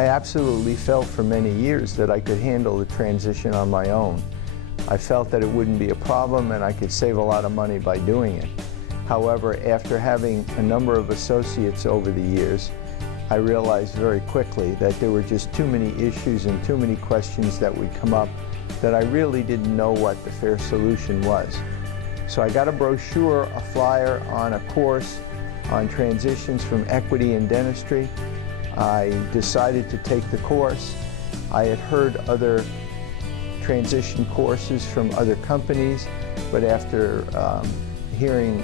I absolutely felt for many years that I could handle the transition on my own. I felt that it wouldn't be a problem and I could save a lot of money by doing it. However, after having a number of associates over the years, I realized very quickly that there were just too many issues and too many questions that would come up that I really didn't know what the fair solution was. So I got a brochure, a flyer on a course on transitions from equity and dentistry. I decided to take the course. I had heard other transition courses from other companies, but after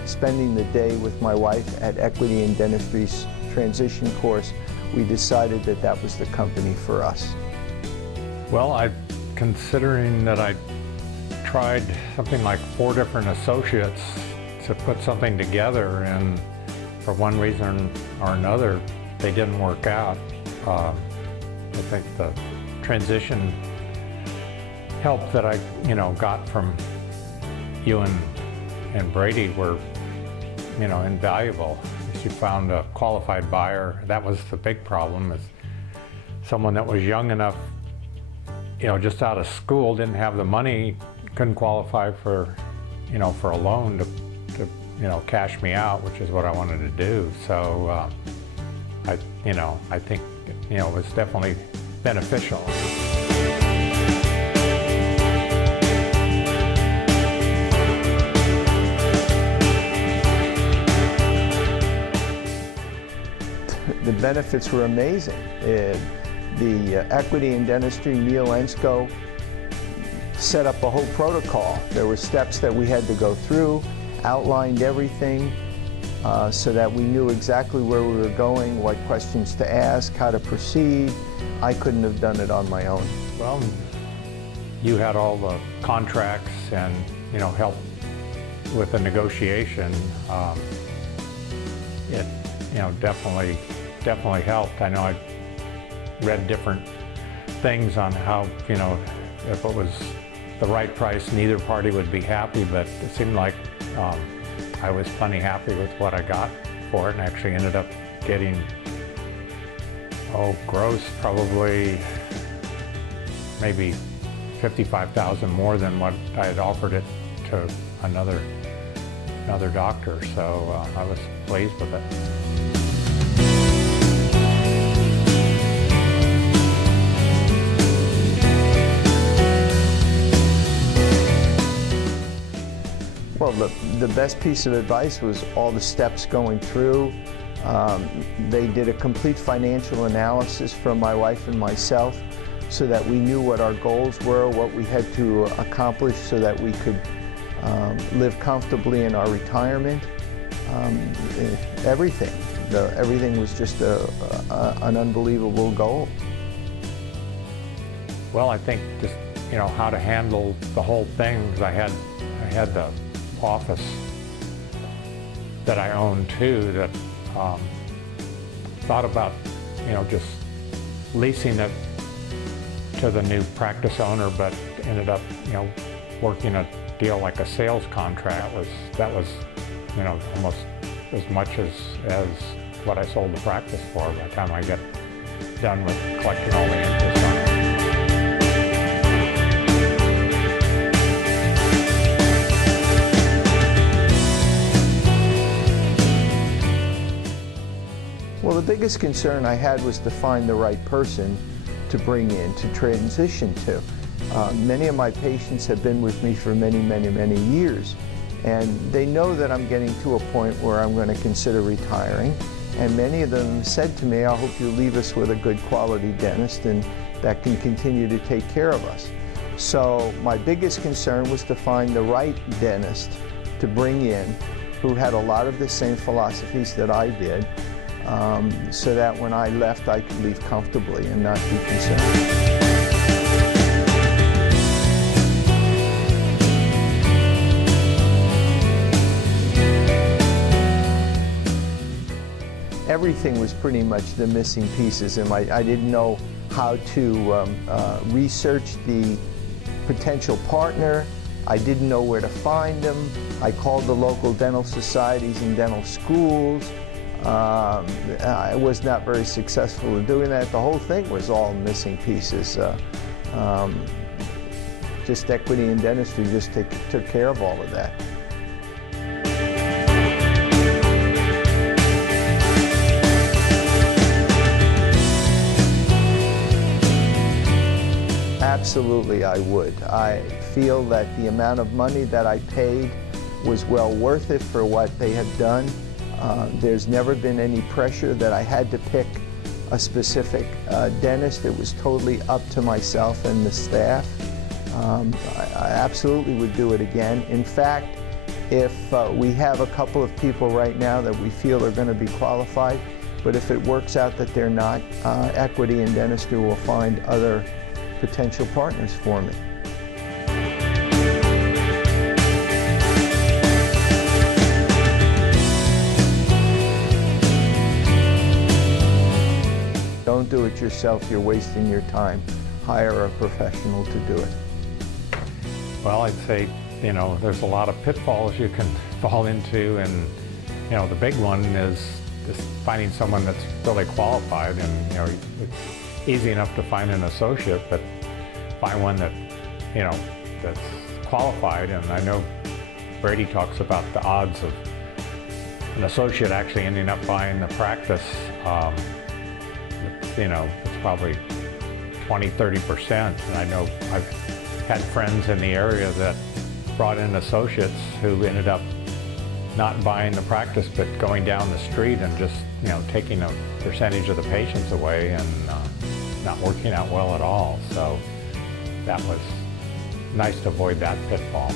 spending the day with my wife at Equity and Dentistry's transition course, we decided that that was the company for us. Well, considering that I tried something like 4 different associates to put something together, and for one reason or another, they didn't work out. I think the transition help that I, got from you and Brady were, invaluable. She found a qualified buyer. That was the big problem, is someone that was young enough, just out of school, didn't have the money, couldn't qualify for, for a loan to cash me out, which is what I wanted to do. So I think, it was definitely beneficial. The benefits were amazing. The Equity and Dentistry, Neil Ensko, set up a whole protocol. There were steps that we had to go through, outlined everything so that we knew exactly where we were going, what questions to ask, how to proceed. I couldn't have done it on my own. Well, you had all the contracts and, help with the negotiation. It, definitely helped. I know I read different things on how, if it was the right price, neither party would be happy, but it seemed like I was plenty happy with what I got for it, and actually ended up getting, gross, probably maybe $55,000 more than what I had offered it to another doctor, so I was pleased with it. Well, the best piece of advice was all the steps going through. They did a complete financial analysis from my wife and myself so that we knew what our goals were, what we had to accomplish so that we could live comfortably in our retirement. Everything. Everything was just an unbelievable goal. Well, I think just, how to handle the whole thing, because I had the office that I owned too, that thought about, just leasing it to the new practice owner, but ended up, working a deal like a sales contract. That was almost as much as what I sold the practice for by the time I get done with collecting all the interest on it. Well, the biggest concern I had was to find the right person to bring in, to transition to. Many of my patients have been with me for many, many, many years, and they know that I'm getting to a point where I'm going to consider retiring, and many of them said to me, I hope you leave us with a good quality dentist and that can continue to take care of us. So my biggest concern was to find the right dentist to bring in who had a lot of the same philosophies that I did, so that when I left, I could leave comfortably and not be concerned. Everything was pretty much the missing pieces, and I didn't know how to research the potential partner. I didn't know where to find them. I called the local dental societies and dental schools. I was not very successful in doing that. The whole thing was all missing pieces. Just Equity in Dentistry just took care of all of that. Absolutely, I would. I feel that the amount of money that I paid was well worth it for what they have done. There's never been any pressure that I had to pick a specific dentist. It was totally up to myself and the staff. I absolutely would do it again. In fact, if we have a couple of people right now that we feel are going to be qualified, but if it works out that they're not, Equity in Dentistry will find other potential partners for me. Don't do it yourself, you're wasting your time. Hire a professional to do it. Well, I'd say, there's a lot of pitfalls you can fall into, and, the big one is just finding someone that's really qualified, and, it's easy enough to find an associate, but find one that, that's qualified. And I know Brady talks about the odds of an associate actually ending up buying the practice. It's probably 20–30%. And I know I've had friends in the area that brought in associates who ended up not buying the practice, but going down the street and just, taking a percentage of the patients away and not working out well at all. So that was nice to avoid that pitfall.